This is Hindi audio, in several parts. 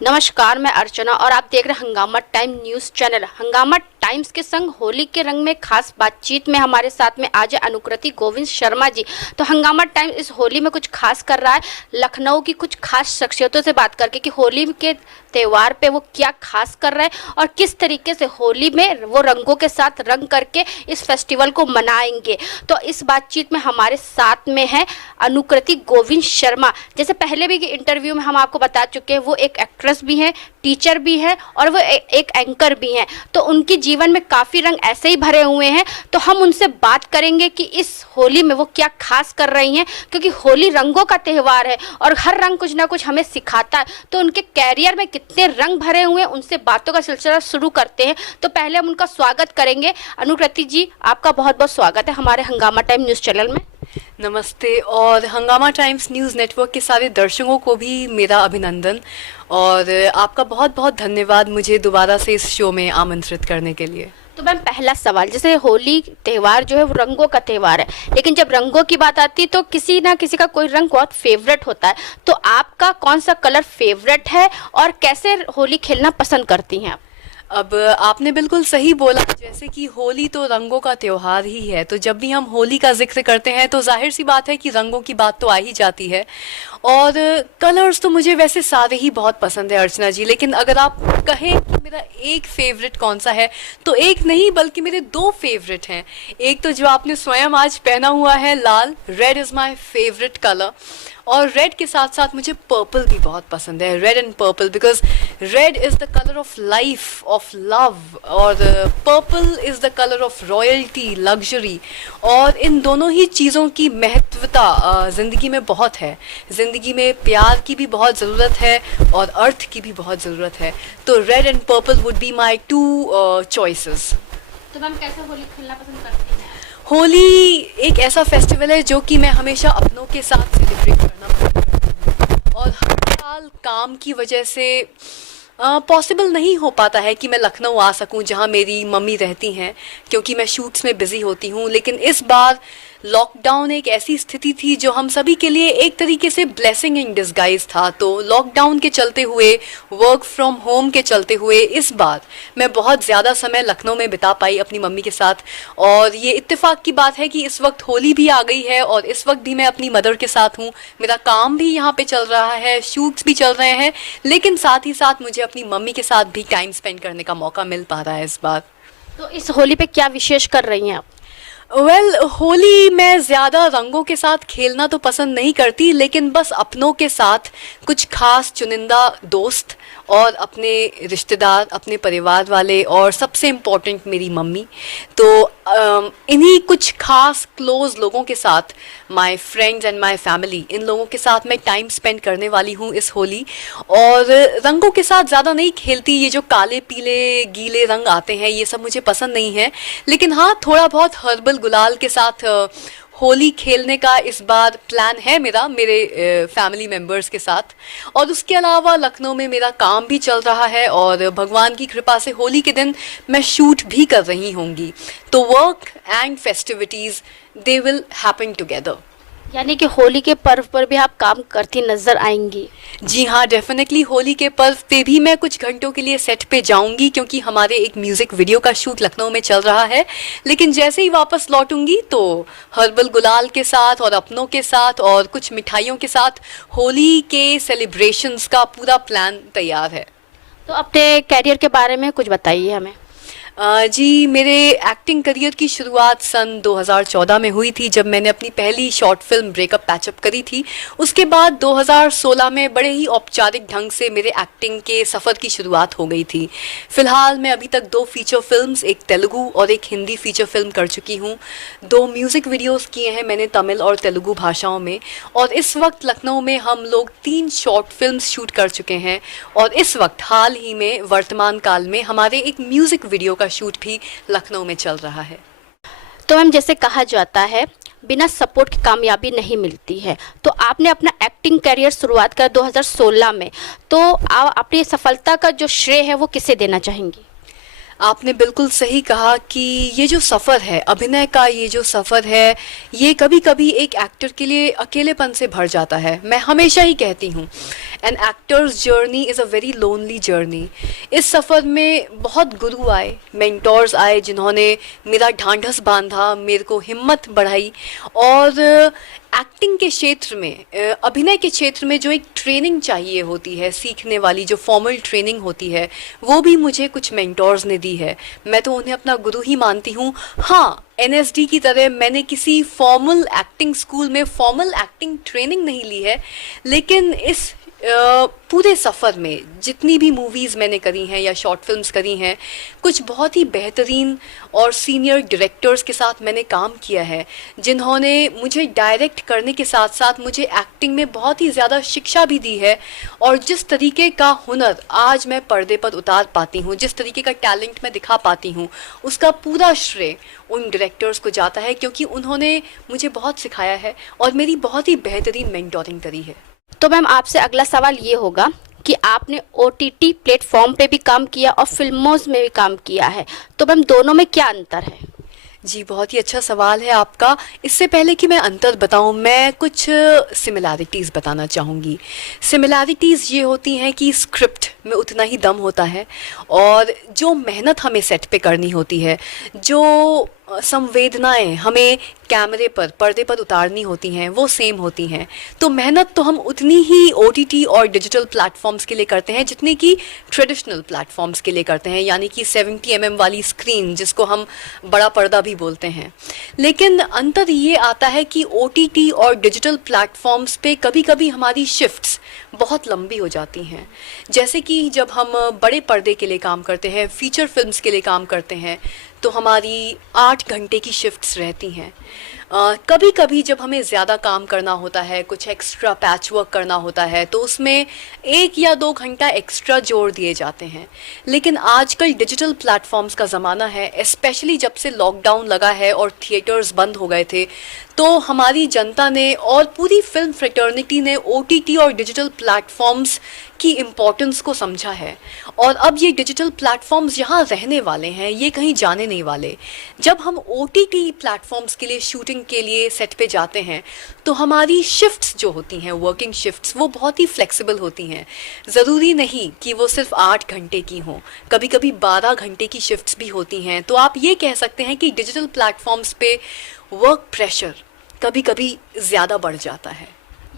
नमस्कार, मैं अर्चना और आप देख रहे हैं हंगामा टाइम न्यूज़ चैनल। हंगामा टाइम्स के संग होली के रंग में खास बातचीत में हमारे साथ में आज है अनुकृति गोविंद शर्मा जी। तो हंगामा टाइम्स इस होली में कुछ खास कर रहा है, लखनऊ की कुछ खास शख्सियतों से बात करके कि होली के त्यौहार पे वो क्या खास कर रहे हैं और किस तरीके से होली में वो रंगों के साथ रंग करके इस फेस्टिवल को मनाएंगे। तो इस बातचीत में हमारे साथ में है अनुकृति गोविंद शर्मा। जैसे पहले भी इंटरव्यू में हम आपको बता चुके हैं, वो एक एक्ट्रेस भी हैं, टीचर भी हैं और वो एक एंकर भी हैं। तो उनके जीवन में काफ़ी रंग ऐसे ही भरे हुए हैं। तो हम उनसे बात करेंगे कि इस होली में वो क्या खास कर रही हैं, क्योंकि होली रंगों का त्यौहार है और हर रंग कुछ ना कुछ हमें सिखाता है। तो उनके कैरियर में कितने रंग भरे हुए हैं, उनसे बातों का सिलसिला शुरू करते हैं। तो पहले हम उनका स्वागत करेंगे। अनुकृति जी, आपका बहुत बहुत स्वागत है हमारे हंगामा टाइम न्यूज़ चैनल में। नमस्ते। और हंगामा टाइम्स न्यूज़ नेटवर्क के सारे दर्शकों को भी मेरा अभिनंदन और आपका बहुत बहुत धन्यवाद मुझे दोबारा से इस शो में आमंत्रित करने के लिए। तो मैम, पहला सवाल, जैसे होली त्यौहार जो है वो रंगों का त्यौहार है, लेकिन जब रंगों की बात आती है तो किसी ना किसी का कोई रंग बहुत फेवरेट होता है। तो आपका कौन सा कलर फेवरेट है और कैसे होली खेलना पसंद करती हैं आप? अब आपने बिल्कुल सही बोला, जैसे कि होली तो रंगों का त्यौहार ही है, तो जब भी हम होली का जिक्र करते हैं तो जाहिर सी बात है कि रंगों की बात तो आ ही जाती है। और कलर्स तो मुझे वैसे सारे ही बहुत पसंद है अर्चना जी, लेकिन अगर आप कहें कि मेरा एक फेवरेट कौन सा है तो एक नहीं बल्कि मेरे दो फेवरेट हैं। एक तो जो आपने स्वयं आज पहना हुआ है लाल, red is my favourite colour, और रेड के साथ साथ मुझे पर्पल भी बहुत पसंद है, red and purple, because red is the colour of life, of love, और purple is the colour of royalty, luxury. और इन दोनों ही चीज़ों की महत्वता ज़िंदगी में बहुत है। ज़िंदगी में प्यार की भी बहुत ज़रूरत है और अर्थ की भी बहुत ज़रूरत है। तो red and purple would be my two choices. तो मैम, कैसे होली खेलना पसंद करती हैं? होली एक ऐसा फेस्टिवल है जो कि मैं हमेशा अपनों के साथ सेलिब्रेट करना पसंद करती हूँ, और हर साल काम की वजह से पॉसिबल नहीं हो पाता है कि मैं लखनऊ आ सकूं जहां मेरी मम्मी रहती हैं, क्योंकि मैं शूट्स में बिज़ी होती हूं। लेकिन इस बार लॉकडाउन एक ऐसी स्थिति थी जो हम सभी के लिए एक तरीके से ब्लेसिंग इन डिस्गाइज था। तो लॉकडाउन के चलते हुए, वर्क फ्रॉम होम के चलते हुए इस बार मैं बहुत ज़्यादा समय लखनऊ में बिता पाई अपनी मम्मी के साथ। और ये इत्तेफाक की बात है कि इस वक्त होली भी आ गई है और इस वक्त भी मैं अपनी मदर के साथ हूँ। मेरा काम भी यहाँ पे चल रहा है, शूट्स भी चल रहे हैं, लेकिन साथ ही साथ मुझे अपनी मम्मी के साथ भी टाइम स्पेंड करने का मौका मिल पा रहा है इस बार। तो इस होली पे क्या विशेष कर रही हैं आप? होली मैं ज़्यादा रंगों के साथ खेलना तो पसंद नहीं करती, लेकिन बस अपनों के साथ कुछ खास चुनिंदा दोस्त और अपने रिश्तेदार, अपने परिवार वाले, और सबसे इम्पोर्टेंट मेरी मम्मी। तो इन्हीं कुछ खास क्लोज लोगों के साथ, my friends and my family, इन लोगों के साथ मैं टाइम स्पेंड करने वाली हूँ इस होली। और रंगों के साथ ज़्यादा नहीं खेलती, ये जो काले पीले गीले रंग आते हैं ये सब मुझे पसंद नहीं है, लेकिन हाँ, थोड़ा बहुत हर्बल गुलाल के साथ होली खेलने का इस बार प्लान है मेरा, मेरे फैमिली मेम्बर्स के साथ। और उसके अलावा लखनऊ में मेरा काम भी चल रहा है और भगवान की कृपा से होली के दिन मैं शूट भी कर रही होंगी। तो work and festivities, they will happen together. यानी कि होली के पर्व पर भी आप काम करती नजर आएंगी? जी हाँ, डेफिनेटली होली के पर्व पे भी मैं कुछ घंटों के लिए सेट पे जाऊंगी, क्योंकि हमारे एक म्यूज़िक वीडियो का शूट लखनऊ में चल रहा है। लेकिन जैसे ही वापस लौटूंगी तो हर्बल गुलाल के साथ और अपनों के साथ और कुछ मिठाइयों के साथ होली के सेलिब्रेशंस का पूरा प्लान तैयार है। तो अपने कैरियर के बारे में कुछ बताइए हमें। जी, मेरे एक्टिंग करियर की शुरुआत सन 2014 में हुई थी, जब मैंने अपनी पहली शॉर्ट फिल्म ब्रेकअप पैचअप करी थी। उसके बाद 2016 में बड़े ही औपचारिक ढंग से मेरे एक्टिंग के सफ़र की शुरुआत हो गई थी। फ़िलहाल मैं अभी तक 2 फीचर फिल्म्स, एक तेलुगु और एक हिंदी फीचर फिल्म कर चुकी हूँ। 2 म्यूज़िक वीडियोज़ किए हैं मैंने तमिल और तेलुगु भाषाओं में। और इस वक्त लखनऊ में हम लोग 3 शॉर्ट फिल्म्स शूट कर चुके हैं। और इस वक्त हाल ही में वर्तमान काल में हमारे एक म्यूज़िक वीडियो का शूट भी लखनऊ में चल रहा है। तो मैम, जैसे कहा जाता है बिना सपोर्ट की कामयाबी नहीं मिलती है, तो आपने अपना एक्टिंग करियर शुरुआत कर 2016 में, तो आप अपनी सफलता का जो श्रेय है वो किसे देना चाहेंगी? आपने बिल्कुल सही कहा कि ये जो सफ़र है, अभिनय का ये जो सफ़र है, ये कभी कभी एक एक्टर के लिए अकेलेपन से भर जाता है। मैं हमेशा ही कहती हूँ, an actor's journey is a very lonely journey. इस सफ़र में बहुत गुरु आए, मेंटोर्स आए, जिन्होंने मेरा ढांढस बांधा, मेरे को हिम्मत बढ़ाई। और एक्टिंग के क्षेत्र में, अभिनय के क्षेत्र में जो एक ट्रेनिंग चाहिए होती है, सीखने वाली जो फॉर्मल ट्रेनिंग होती है, वो भी मुझे कुछ मेंटोर्स ने दी है। मैं तो उन्हें अपना गुरु ही मानती हूँ। हाँ, एनएसडी की तरह मैंने किसी फॉर्मल एक्टिंग स्कूल में फॉर्मल एक्टिंग ट्रेनिंग नहीं ली है, लेकिन इस पूरे सफ़र में जितनी भी मूवीज़ मैंने करी हैं या शॉर्ट फिल्म्स करी हैं, कुछ बहुत ही बेहतरीन और सीनियर डायरेक्टर्स के साथ मैंने काम किया है, जिन्होंने मुझे डायरेक्ट करने के साथ साथ मुझे एक्टिंग में बहुत ही ज़्यादा शिक्षा भी दी है। और जिस तरीके का हुनर आज मैं पर्दे पर उतार पाती हूँ, जिस तरीके का टैलेंट मैं दिखा पाती हूँ, उसका पूरा श्रेय उन डायरेक्टर्स को जाता है, क्योंकि उन्होंने मुझे बहुत सिखाया है और मेरी बहुत ही बेहतरीन मेंटोरिंग करी है। तो मैम आपसे अगला सवाल ये होगा कि आपने ओटीटी प्लेटफॉर्म पे भी काम किया और फिल्मों में भी काम किया है, तो मैम दोनों में क्या अंतर है? जी, बहुत ही अच्छा सवाल है आपका। इससे पहले कि मैं अंतर बताऊं, मैं कुछ सिमिलैरिटीज़ बताना चाहूँगी। सिमिलैरिटीज़ ये होती हैं कि स्क्रिप्ट में उतना ही दम होता है, और जो मेहनत हमें सेट पे करनी होती है, जो संवेदनाएं हमें कैमरे पर, पर्दे पर उतारनी होती हैं, वो सेम होती हैं। तो मेहनत तो हम उतनी ही ओटीटी और डिजिटल प्लेटफॉर्म्स के लिए करते हैं जितनी कि ट्रेडिशनल प्लेटफॉर्म्स के लिए करते हैं, यानी कि 70 mm वाली स्क्रीन, जिसको हम बड़ा पर्दा भी बोलते हैं। लेकिन अंतर ये आता है कि ओटीटी और डिजिटल प्लेटफॉर्म्स पे कभी कभी हमारी शिफ्ट्स बहुत लंबी हो जाती हैं। जैसे कि जब हम बड़े पर्दे के लिए काम करते हैं, फीचर फिल्म्स के लिए काम करते हैं, तो हमारी 8 घंटे की शिफ्ट्स रहती हैं। कभी कभी जब हमें ज़्यादा काम करना होता है, कुछ एक्स्ट्रा पैच वर्क करना होता है, तो उसमें 1 या 2 घंटा एक्स्ट्रा जोड़ दिए जाते हैं। लेकिन आजकल डिजिटल प्लेटफॉर्म्स का ज़माना है, स्पेशली जब से लॉकडाउन लगा है और थिएटर्स बंद हो गए थे, तो हमारी जनता ने और पूरी फिल्म फ्रेटर्निटी ने ओटीटी और डिजिटल प्लेटफॉर्म्स की इम्पोर्टेंस को समझा है। और अब ये डिजिटल प्लेटफॉर्म्स यहाँ रहने वाले हैं, ये कहीं जाने नहीं वाले। जब हम ओटीटी प्लेटफॉर्म्स के लिए, शूटिंग के लिए सेट पे जाते हैं, तो हमारी शिफ्ट्स जो होती हैं, वर्किंग शिफ्ट्स, वो बहुत ही फ्लेक्सिबल होती हैं। ज़रूरी नहीं कि वो सिर्फ 8 घंटे की हों, कभी कभी 12 घंटे की शिफ्ट्स भी होती हैं। तो आप ये कह सकते हैं कि डिजिटल प्लेटफॉर्म्स पे वर्क प्रेशर कभी कभी ज़्यादा बढ़ जाता है।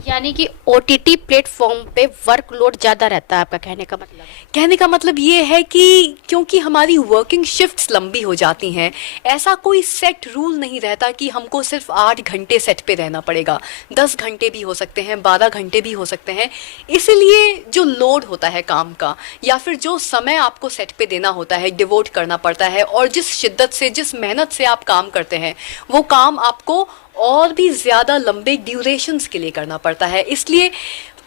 यानी कि ओटीटी प्लेटफॉर्म पे वर्कलोड ज़्यादा रहता है, आपका कहने का मतलब? कहने का मतलब ये है कि क्योंकि हमारी वर्किंग शिफ्ट्स लंबी हो जाती हैं, ऐसा कोई सेट रूल नहीं रहता कि हमको सिर्फ 8 घंटे सेट पे रहना पड़ेगा। 10 घंटे भी हो सकते हैं, 12 घंटे भी हो सकते हैं। इसलिए जो लोड होता है काम का, या फिर जो समय आपको सेट पे देना होता है, डिवोट करना पड़ता है, और जिस शिद्दत से, जिस मेहनत से आप काम करते हैं, वो काम आपको और भी ज़्यादा लंबे ड्यूरेशंस के लिए करना पड़ता है। इसलिए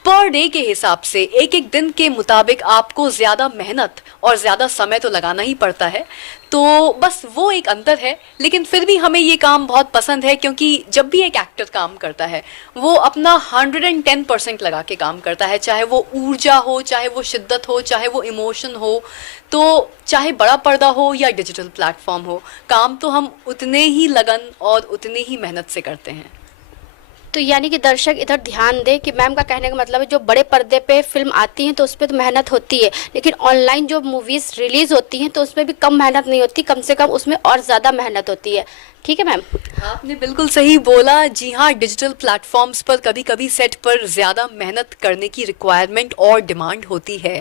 पर डे के हिसाब से, एक एक दिन के मुताबिक आपको ज़्यादा मेहनत और ज़्यादा समय तो लगाना ही पड़ता है। तो बस वो एक अंतर है। लेकिन फिर भी हमें ये काम बहुत पसंद है, क्योंकि जब भी एक एक्टर काम करता है, वो अपना 110% लगा के काम करता है, चाहे वो ऊर्जा हो, चाहे वो शिद्दत हो, चाहे वो इमोशन हो। तो चाहे बड़ा पर्दा हो या डिजिटल प्लेटफॉर्म हो, काम तो हम उतने ही लगन और उतने ही मेहनत से करते हैं। तो यानी कि दर्शक इधर ध्यान दें कि मैम का कहने का मतलब है, जो बड़े पर्दे पे फिल्म आती हैं तो उस पर तो मेहनत होती है, लेकिन ऑनलाइन जो मूवीज़ रिलीज़ होती हैं तो उसमें भी कम मेहनत नहीं होती, कम से कम उसमें और ज़्यादा मेहनत होती है। ठीक है मैम? आपने बिल्कुल सही बोला। जी हाँ, डिजिटल प्लेटफॉर्म्स पर कभी कभी सेट पर ज़्यादा मेहनत करने की रिक्वायरमेंट और डिमांड होती है।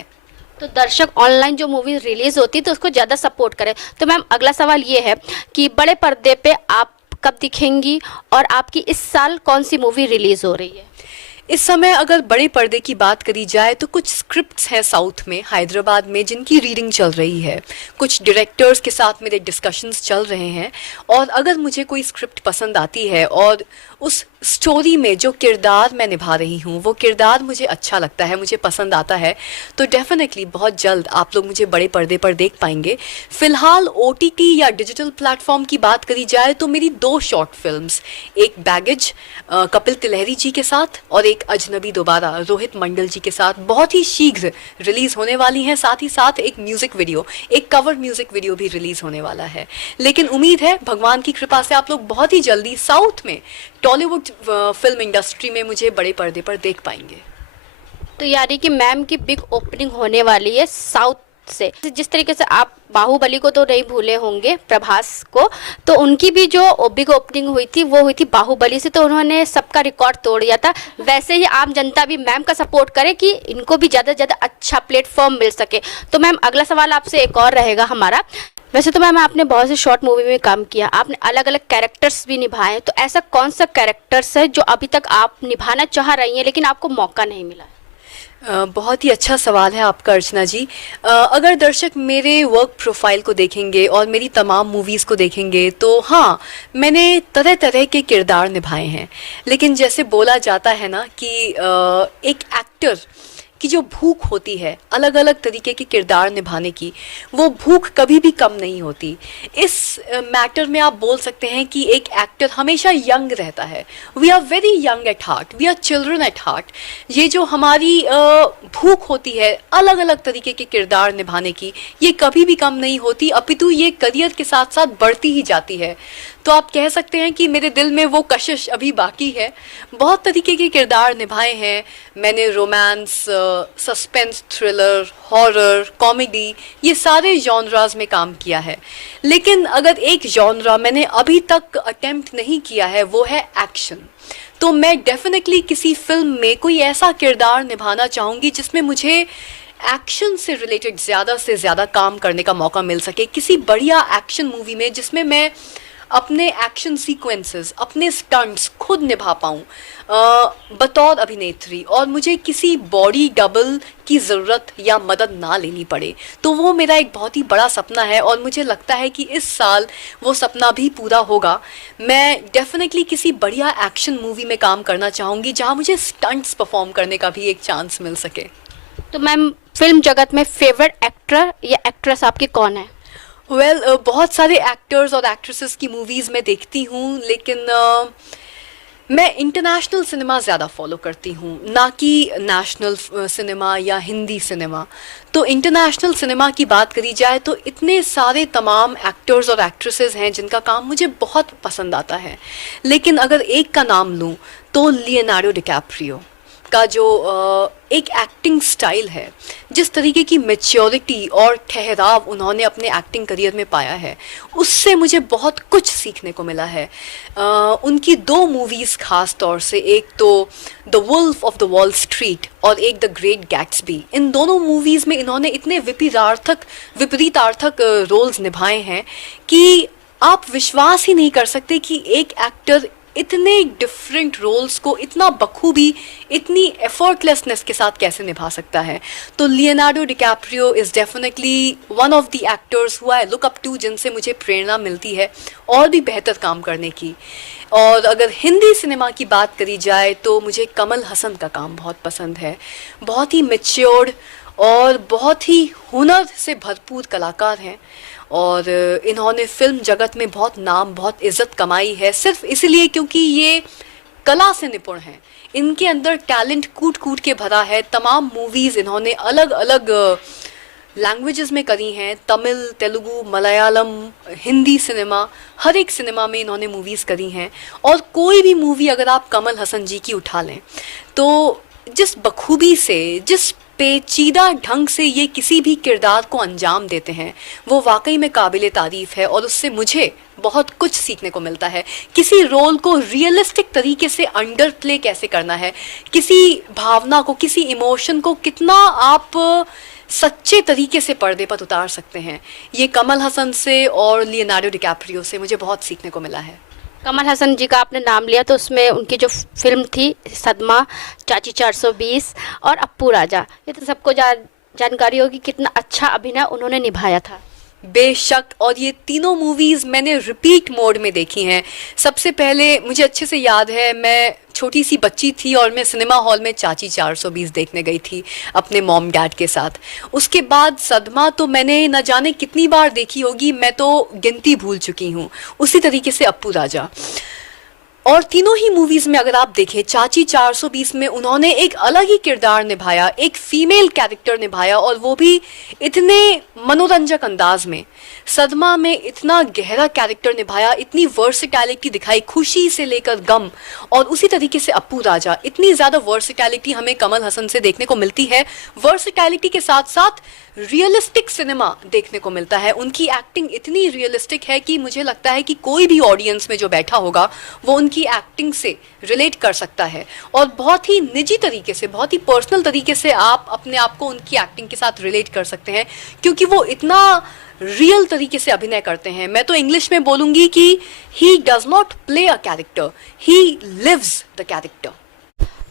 तो दर्शक ऑनलाइन जो मूवी रिलीज़ होती है तो उसको ज़्यादा सपोर्ट करें। तो मैम अगला सवाल ये है कि बड़े पर्दे पे आप कब दिखेंगी, और आपकी इस साल कौन सी मूवी रिलीज़ हो रही है? इस समय अगर बड़े पर्दे की बात करी जाए तो कुछ स्क्रिप्ट्स हैं साउथ में, हैदराबाद में, जिनकी रीडिंग चल रही है। कुछ डायरेक्टर्स के साथ मेरे डिस्कशंस चल रहे हैं, और अगर मुझे कोई स्क्रिप्ट पसंद आती है और उस स्टोरी में जो किरदार मैं निभा रही हूँ, वो किरदार मुझे अच्छा लगता है, मुझे पसंद आता है, तो डेफिनेटली बहुत जल्द आप लोग मुझे बड़े पर्दे पर देख पाएंगे। फ़िलहाल ओटीटी या डिजिटल प्लेटफॉर्म की बात करी जाए तो मेरी 2 शॉर्ट फिल्म्स, एक बैगेज कपिल तिलहरी जी के साथ और एक एक अजनबी दोबारा रोहित मंडल जी के साथ बहुत ही शीघ्र रिलीज होने वाली हैं। साथ ही साथ एक म्यूजिक वीडियो, एक कवर म्यूजिक वीडियो भी रिलीज होने वाला है। लेकिन उम्मीद है भगवान की कृपा से आप लोग बहुत ही जल्दी साउथ में, टॉलीवुड फिल्म इंडस्ट्री में मुझे बड़े पर्दे पर देख पाएंगे। तो यानी कि मैम की बिग ओपनिंग होने वाली है साउथ से। जिस तरीके से आप बाहुबली को तो नहीं भूले होंगे, प्रभास को, तो उनकी भी जो बिग ओपनिंग हुई थी वो हुई थी बाहुबली से, तो उन्होंने सबका रिकॉर्ड तोड़ दिया था। वैसे ही आम जनता भी मैम का सपोर्ट करे कि इनको भी ज़्यादा से ज़्यादा अच्छा प्लेटफॉर्म मिल सके। तो मैम अगला सवाल आपसे एक और रहेगा हमारा। वैसे तो मैम आपने बहुत से शॉर्ट मूवी में काम किया, आपने अलग अलग कैरेक्टर्स भी निभाए, तो ऐसा कौन सा कैरेक्टर्स है जो अभी तक आप निभाना चाह रही हैं लेकिन आपको मौका नहीं मिला? बहुत ही अच्छा सवाल है आपका अर्चना जी। अगर दर्शक मेरे वर्क प्रोफाइल को देखेंगे और मेरी तमाम मूवीज़ को देखेंगे तो हाँ, मैंने तरह तरह के किरदार निभाए हैं। लेकिन जैसे बोला जाता है ना कि एक एक्टर की जो भूख होती है अलग अलग तरीके के किरदार निभाने की, वो भूख कभी भी कम नहीं होती। इस मैटर में आप बोल सकते हैं कि एक एक्टर हमेशा यंग रहता है। We are very young at heart, we are children at heart. ये जो हमारी भूख होती है अलग अलग तरीके के किरदार निभाने की, ये कभी भी कम नहीं होती, अपितु ये करियर के साथ साथ बढ़ती ही जाती है। तो आप कह सकते हैं कि मेरे दिल में वो कशिश अभी बाकी है। बहुत तरीके के किरदार निभाए हैं मैंने, romance, suspense, thriller, horror, comedy, ये सारे जॉनराज में काम किया है। लेकिन अगर एक जॉनरा मैंने अभी तक अटेम्प्ट नहीं किया है वो है एक्शन। तो मैं डेफिनेटली किसी फिल्म में कोई ऐसा किरदार निभाना चाहूँगी जिसमें मुझे एक्शन से रिलेटेड ज़्यादा से ज़्यादा काम करने का मौका मिल सके। किसी बढ़िया एक्शन मूवी में जिसमें मैं अपने एक्शन सीक्वेंसेस, अपने स्टंट्स खुद निभा पाऊँ बतौर अभिनेत्री, और मुझे किसी बॉडी डबल की ज़रूरत या मदद ना लेनी पड़े। तो वो मेरा एक बहुत ही बड़ा सपना है और मुझे लगता है कि इस साल वो सपना भी पूरा होगा। मैं डेफिनेटली किसी बढ़िया एक्शन मूवी में काम करना चाहूँगी जहाँ मुझे स्टंट्स परफॉर्म करने का भी एक चांस मिल सके। तो मैम फिल्म जगत में फेवरेट एक्टर या एक्ट्रेस आपकी कौन है? बहुत सारे एक्टर्स और एक्ट्रेसेस की मूवीज़ मैं देखती हूँ, लेकिन मैं इंटरनेशनल सिनेमा ज़्यादा फॉलो करती हूँ, ना कि नेशनल सिनेमा या हिंदी सिनेमा। तो इंटरनेशनल सिनेमा की बात करी जाए तो इतने सारे तमाम एक्टर्स और एक्ट्रेसेस हैं जिनका काम मुझे बहुत पसंद आता है। लेकिन अगर एक का नाम लूँ तो लियोनार्डो डिकैप्रियो का जो एक एक्टिंग स्टाइल है, जिस तरीके की मैच्योरिटी और ठहराव उन्होंने अपने एक्टिंग करियर में पाया है, उससे मुझे बहुत कुछ सीखने को मिला है। उनकी दो मूवीज़ ख़ास तौर से, एक तो the wolf of the wall street और एक द ग्रेट गैट्सबी, इन दोनों मूवीज़ में इन्होंने इतने विपरीतार्थक रोल्स निभाए हैं कि आप विश्वास ही नहीं कर सकते कि एक एक्टर इतने डिफरेंट रोल्स को इतना बखूबी, इतनी एफर्टलेसनेस के साथ कैसे निभा सकता है। तो Leonardo DiCaprio is definitely one of the actors who I look up to, जिनसे मुझे प्रेरणा मिलती है और भी बेहतर काम करने की। और अगर हिंदी सिनेमा की बात करी जाए तो मुझे कमल हसन का काम बहुत पसंद है। बहुत ही मैच्योर्ड और बहुत ही हुनर से भरपूर कलाकार हैं और इन्होंने फिल्म जगत में बहुत नाम, बहुत इज़्ज़त कमाई है, सिर्फ इसलिए क्योंकि ये कला से निपुण हैं। इनके अंदर टैलेंट कूट कूट के भरा है। तमाम मूवीज़ इन्होंने अलग अलग लैंग्वेजेस में करी हैं, तमिल, तेलुगु, मलयालम, हिंदी सिनेमा, हर एक सिनेमा में इन्होंने मूवीज़ करी हैं। और कोई भी मूवी अगर आप कमल हसन जी की उठा लें तो जिस बखूबी से, जिस पेचीदा ढंग से ये किसी भी किरदार को अंजाम देते हैं, वो वाकई में काबिले तारीफ़ है और उससे मुझे बहुत कुछ सीखने को मिलता है। किसी रोल को रियलिस्टिक तरीके से अंडर प्ले कैसे करना है, किसी भावना को, किसी इमोशन को कितना आप सच्चे तरीके से पर्दे पर उतार सकते हैं, ये कमल हसन से और लियोनार्डो डिकैप्रियो से मुझे बहुत सीखने को मिला है। कमल हसन जी का आपने नाम लिया तो उसमें उनकी जो फिल्म थी सदमा, चाची 420 और अप्पू राजा, ये तो सबको जानकारी होगी कितना अच्छा अभिनय उन्होंने निभाया था। बेशक, और ये तीनों मूवीज़ मैंने रिपीट मोड में देखी हैं। सबसे पहले मुझे अच्छे से याद है, मैं छोटी सी बच्ची थी और मैं सिनेमा हॉल में चाची 420 देखने गई थी अपने मॉम डैड के साथ। उसके बाद सदमा तो मैंने न जाने कितनी बार देखी होगी, मैं तो गिनती भूल चुकी हूँ। उसी तरीके से अप्पू राजा। और तीनों ही मूवीज में अगर आप देखें, चाची 420 में उन्होंने एक अलग ही किरदार निभाया, एक फीमेल कैरेक्टर निभाया, और वो भी इतने मनोरंजक अंदाज में। सदमा में इतना गहरा कैरेक्टर निभाया, इतनी वर्सिटैलिटी दिखाई, खुशी से लेकर गम। और उसी तरीके से अप्पू राजा, इतनी ज़्यादा वर्सिटैलिटी हमें कमल हसन से देखने को मिलती है। वर्सिटैलिटी के साथ साथ रियलिस्टिक सिनेमा देखने को मिलता है। उनकी एक्टिंग इतनी रियलिस्टिक है कि मुझे लगता है कि कोई भी ऑडियंस में जो बैठा होगा वो उनकी एक्टिंग से रिलेट कर सकता है, और बहुत ही निजी तरीके से, बहुत ही पर्सनल तरीके से आप अपने आप को उनकी एक्टिंग के साथ रिलेट कर सकते हैं, क्योंकि वो इतना रियल तरीके से अभिनय करते हैं। मैं तो इंग्लिश में बोलूंगी कि he does not play a character, he lives the character.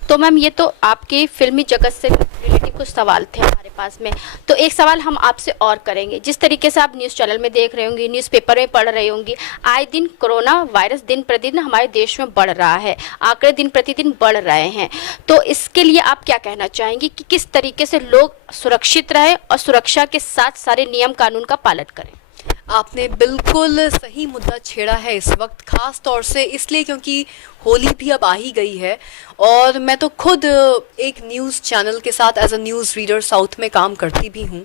तो मैम, ये तो आपके फिल्मी जगत से रिलेटिव कुछ सवाल थे हमारे पास में। तो एक सवाल हम आपसे और करेंगे। जिस तरीके से आप न्यूज़ चैनल में देख रहे होंगे, न्यूज़पेपर में पढ़ रहे होंगे, आए दिन कोरोना वायरस दिन प्रतिदिन हमारे देश में बढ़ रहा है, आंकड़े दिन प्रतिदिन बढ़ रहे हैं। तो इसके लिए आप क्या कहना चाहेंगे कि किस तरीके से लोग सुरक्षित रहें और सुरक्षा के साथ सारे नियम कानून का पालन करें? आपने बिल्कुल सही मुद्दा छेड़ा है इस वक्त, खास तौर से इसलिए क्योंकि होली भी अब आ ही गई है। और मैं तो खुद एक न्यूज़ चैनल के साथ as a news reader south में काम करती भी हूँ,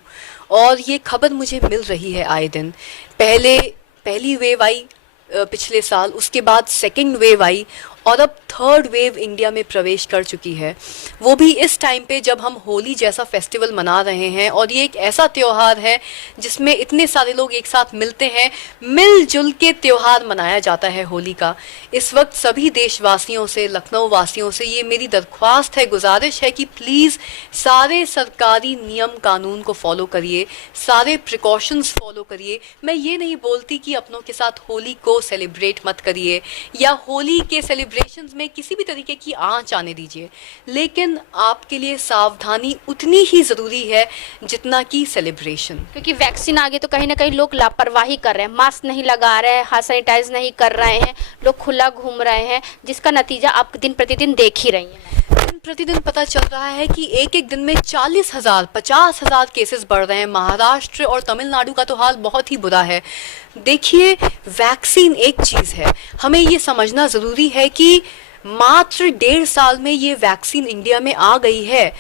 और ये खबर मुझे मिल रही है आए दिन। पहली वेव आई पिछले साल, उसके बाद सेकंड वेव आई, और अब थर्ड वेव इंडिया में प्रवेश कर चुकी है। वो भी इस टाइम पे जब हम होली जैसा फेस्टिवल मना रहे हैं, और ये एक ऐसा त्यौहार है जिसमें इतने सारे लोग एक साथ मिलते हैं, मिलजुल के त्यौहार मनाया जाता है होली का। इस वक्त सभी देशवासियों से, लखनऊ वासियों से ये मेरी दरख्वास्त है, गुजारिश है कि प्लीज़ सारे सरकारी नियम कानून को फॉलो करिए, सारे प्रिकॉशंस फॉलो करिए। मैं ये नहीं बोलती कि अपनों के साथ होली को सेलिब्रेट मत करिए, या होली के सेलिब्रेशंस में किसी भी तरीके की आंच आने दीजिए, लेकिन आपके लिए सावधानी उतनी ही ज़रूरी है जितना कि सेलिब्रेशन। क्योंकि वैक्सीन आ गई तो कहीं ना कहीं लोग लापरवाही कर रहे हैं, मास्क नहीं लगा रहे हैं, हाथ सैनिटाइज नहीं कर रहे हैं, लोग खुला घूम रहे हैं, जिसका नतीजा आप दिन प्रतिदिन देख ही रही हैं। दिन प्रतिदिन पता चल रहा है कि एक एक दिन में 40,000 50,000 केसेस बढ़ रहे हैं। महाराष्ट्र और तमिलनाडु का तो हाल बहुत ही बुरा है। देखिए, वैक्सीन एक चीज़ है, हमें ये समझना ज़रूरी है कि मात्र 1.5 साल में ये वैक्सीन इंडिया में आ गई है।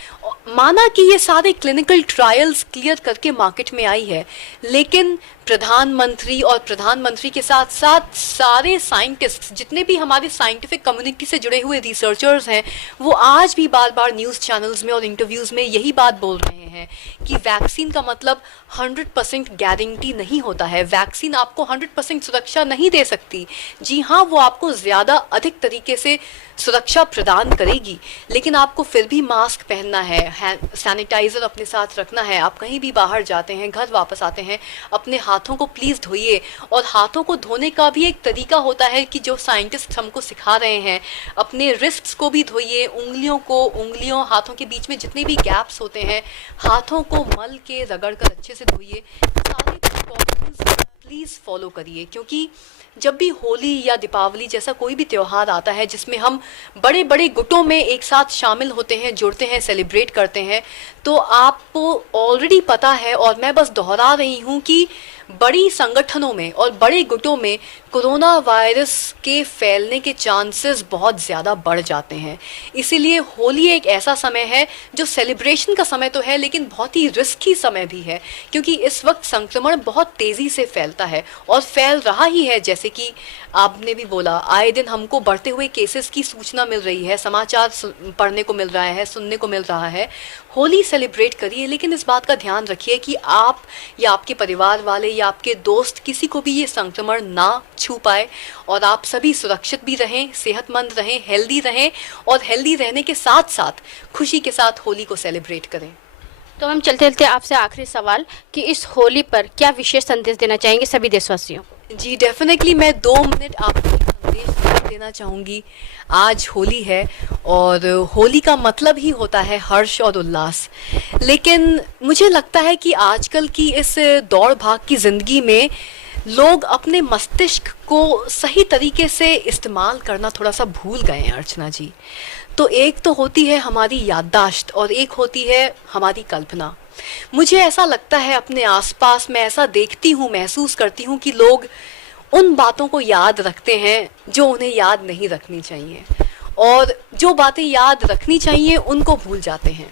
माना कि ये सारे क्लिनिकल ट्रायल्स क्लियर करके मार्केट में आई है, लेकिन प्रधानमंत्री और प्रधानमंत्री के साथ साथ सारे साइंटिस्ट, जितने भी हमारे साइंटिफिक कम्युनिटी से जुड़े हुए रिसर्चर्स हैं, वो आज भी बार बार न्यूज़ चैनल्स में और इंटरव्यूज़ में यही बात बोल रहे हैं कि वैक्सीन का मतलब 100% गारंटी नहीं होता है। वैक्सीन आपको 100% सुरक्षा नहीं दे सकती। जी हाँ, वो आपको ज़्यादा अधिक तरीके से सुरक्षा प्रदान करेगी, लेकिन आपको फिर भी मास्क पहनना है, सैनिटाइज़र अपने साथ रखना है। आप कहीं भी बाहर जाते हैं, घर वापस आते हैं, अपने हाथों को प्लीज़ धोइए। और हाथों को धोने का भी एक तरीका होता है कि जो साइंटिस्ट हमको सिखा रहे हैं, अपने रिस्ट्स को भी धोइए, उंगलियों हाथों के बीच में जितने भी गैप्स होते हैं, हाथों को मल के रगड़ कर अच्छे से धोइए। सारे प्रिकॉशंस प्लीज़ फॉलो करिए, क्योंकि जब भी होली या दीपावली जैसा कोई भी त्यौहार आता है जिसमें हम बड़े बड़े गुटों में एक साथ शामिल होते हैं, जुड़ते हैं, सेलिब्रेट करते हैं, तो आपको ऑलरेडी पता है, और मैं बस दोहरा रही हूँ कि बड़ी संगठनों में और बड़े गुटों में कोरोना वायरस के फैलने के चांसेस बहुत ज़्यादा बढ़ जाते हैं। इसीलिए होली एक ऐसा समय है जो सेलिब्रेशन का समय तो है, लेकिन बहुत ही रिस्की समय भी है, क्योंकि इस वक्त संक्रमण बहुत तेज़ी से फैलता है और फैल रहा ही है। जैसे कि आपने भी बोला, आए दिन हमको बढ़ते हुए केसेस की सूचना मिल रही है, समाचार पढ़ने को मिल रहा है, सुनने को मिल रहा है। होली सेलिब्रेट करिए, लेकिन इस बात का ध्यान रखिए कि आप या आपके परिवार वाले या आपके दोस्त, किसी को भी ये संक्रमण ना छू पाए, और आप सभी सुरक्षित भी रहें, सेहतमंद रहें, हेल्दी रहें, और हेल्दी रहने के साथ साथ खुशी के साथ होली को सेलिब्रेट करें। तो हम चलते चलते आपसे आखिरी सवाल कि इस होली पर क्या विशेष संदेश देना चाहेंगे सभी देशवासियों को? जी डेफिनेटली, मैं 2 मिनट आपको संदेश देना चाहूँगी। आज होली है, और होली का मतलब ही होता है हर्ष और उल्लास, लेकिन मुझे लगता है कि आजकल की इस दौड़ भाग की ज़िंदगी में लोग अपने मस्तिष्क को सही तरीके से इस्तेमाल करना थोड़ा सा भूल गए हैं अर्चना जी। तो एक तो होती है हमारी याददाश्त, और एक होती है हमारी कल्पना। मुझे ऐसा लगता है अपने आसपास, मैं ऐसा देखती हूँ, महसूस करती हूँ कि लोग उन बातों को याद रखते हैं जो उन्हें याद नहीं रखनी चाहिए, और जो बातें याद रखनी चाहिए उनको भूल जाते हैं।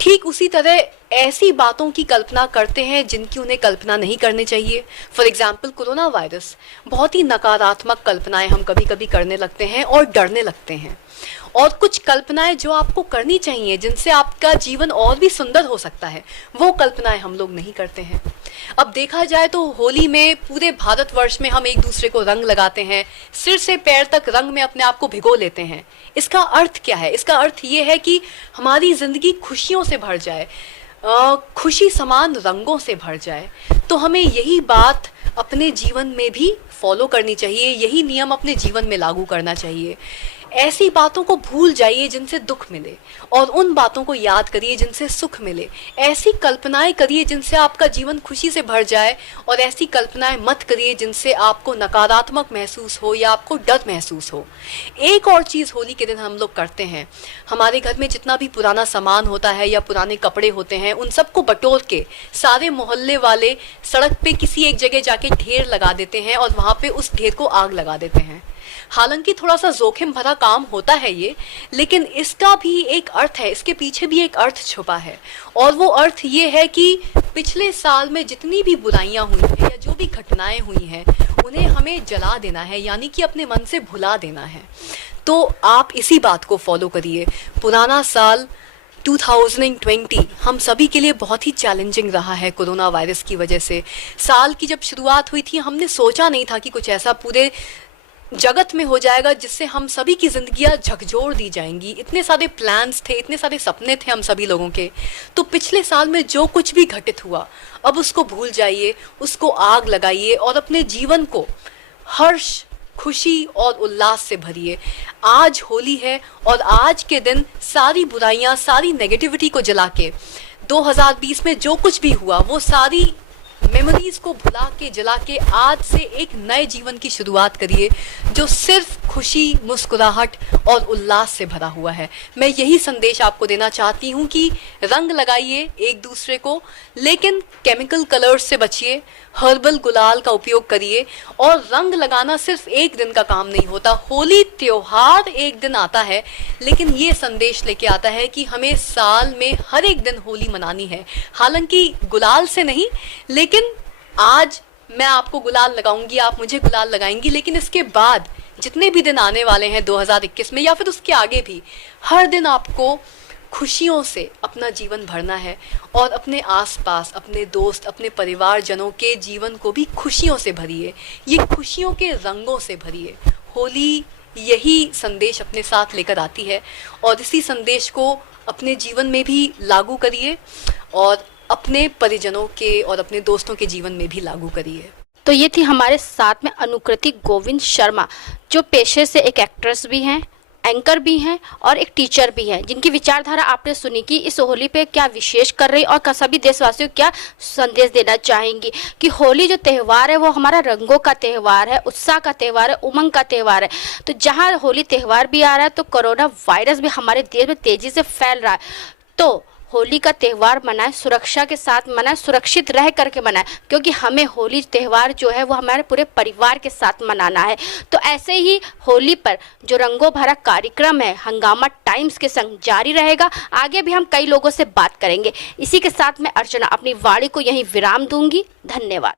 ठीक उसी तरह ऐसी बातों की कल्पना करते हैं जिनकी उन्हें कल्पना नहीं करनी चाहिए। फॉर एग्जाम्पल कोरोना वायरस, बहुत ही नकारात्मक कल्पनाएं हम कभी कभी करने लगते हैं और डरने लगते हैं, और कुछ कल्पनाएं जो आपको करनी चाहिए जिनसे आपका जीवन और भी सुंदर हो सकता है, वो कल्पनाएं हम लोग नहीं करते हैं। अब देखा जाए तो होली में पूरे भारतवर्ष में हम एक दूसरे को रंग लगाते हैं, सिर से पैर तक रंग में अपने आप को भिगो लेते हैं। इसका अर्थ क्या है? इसका अर्थ ये है कि हमारी जिंदगी खुशियों से भर जाए, खुशी समान रंगों से भर जाए। तो हमें यही बात अपने जीवन में भी फॉलो करनी चाहिए, यही नियम अपने जीवन में लागू करना चाहिए। ऐसी बातों को भूल जाइए जिनसे दुख मिले, और उन बातों को याद करिए जिनसे सुख मिले। ऐसी कल्पनाएं करिए जिनसे आपका जीवन खुशी से भर जाए, और ऐसी कल्पनाएं मत करिए जिनसे आपको नकारात्मक महसूस हो या आपको डर महसूस हो। एक और चीज़ होली के दिन हम लोग करते हैं, हमारे घर में जितना भी पुराना सामान होता है या पुराने कपड़े होते हैं, उन सबको बटोर के सारे मोहल्ले वाले सड़क पे किसी एक जगह जाके ढेर लगा देते हैं, और वहाँ पे उस ढेर को आग लगा देते हैं। हालांकि थोड़ा सा जोखिम भरा काम होता है ये, लेकिन इसका भी एक अर्थ है, इसके पीछे भी एक अर्थ छुपा है। और वो अर्थ ये है कि पिछले साल में जितनी भी बुराइयां हुई हैं या जो भी घटनाएं हुई हैं, उन्हें हमें जला देना है, यानी कि अपने मन से भुला देना है। तो आप इसी बात को फॉलो करिए। पुराना साल 2020 हम सभी के लिए बहुत ही चैलेंजिंग रहा है कोरोना वायरस की वजह से। साल की जब शुरुआत हुई थी, हमने सोचा नहीं था कि कुछ ऐसा पूरे जगत में हो जाएगा जिससे हम सभी की जिंदगियां झकझोर दी जाएंगी। इतने सारे प्लान्स थे, इतने सारे सपने थे हम सभी लोगों के। तो पिछले साल में जो कुछ भी घटित हुआ, अब उसको भूल जाइए, उसको आग लगाइए, और अपने जीवन को हर्ष, खुशी और उल्लास से भरिए। आज होली है, और आज के दिन सारी बुराइयां, सारी नेगेटिविटी को जला के 2020 में जो कुछ भी हुआ वो सारी मेमोरीज को भुला के, जला के आज से एक नए जीवन की शुरुआत करिए जो सिर्फ खुशी, मुस्कुराहट और उल्लास से भरा हुआ है। मैं यही संदेश आपको देना चाहती हूँ कि रंग लगाइए एक दूसरे को, लेकिन केमिकल कलर्स से बचिए, हर्बल गुलाल का उपयोग करिए। और रंग लगाना सिर्फ एक दिन का काम नहीं होता। होली त्योहार एक दिन आता है, लेकिन ये संदेश लेके आता है कि हमें साल में हर एक दिन होली मनानी है। हालांकि गुलाल से नहीं, लेकिन आज मैं आपको गुलाल लगाऊंगी, आप मुझे गुलाल लगाएंगी, लेकिन इसके बाद जितने भी दिन आने वाले हैं 2021 में या फिर उसके आगे भी, हर दिन आपको खुशियों से अपना जीवन भरना है, और अपने आसपास, अपने दोस्त, अपने परिवारजनों के जीवन को भी खुशियों से भरिए। ये खुशियों के रंगों से भरिए। होली यही संदेश अपने साथ लेकर आती है, और इसी संदेश को अपने जीवन में भी लागू करिए, और अपने परिजनों के और अपने दोस्तों के जीवन में भी लागू करिए। तो ये थी हमारे साथ में अनुकृति गोविंद शर्मा, जो पेशे से एक एक्ट्रेस भी हैं, एंकर भी हैं और एक टीचर भी हैं, जिनकी विचारधारा आपने सुनी कि इस होली पे क्या विशेष कर रही और सभी देशवासियों को क्या संदेश देना चाहेंगी कि होली जो त्यौहार है वो हमारा रंगों का त्यौहार है, उत्साह का त्यौहार है, उमंग का त्यौहार है। तो जहाँ होली त्यौहार भी आ रहा है तो कोरोना वायरस भी हमारे देश में तेजी से फैल रहा है। तो होली का त्यौहार मनाएं, सुरक्षा के साथ मनाएं, सुरक्षित रह करके मनाएं, क्योंकि हमें होली त्यौहार जो है वो हमारे पूरे परिवार के साथ मनाना है। तो ऐसे ही होली पर जो रंगों भरा कार्यक्रम है हंगामा टाइम्स के संग जारी रहेगा। आगे भी हम कई लोगों से बात करेंगे। इसी के साथ मैं अर्चना अपनी वाणी को यहीं विराम दूंगी। धन्यवाद।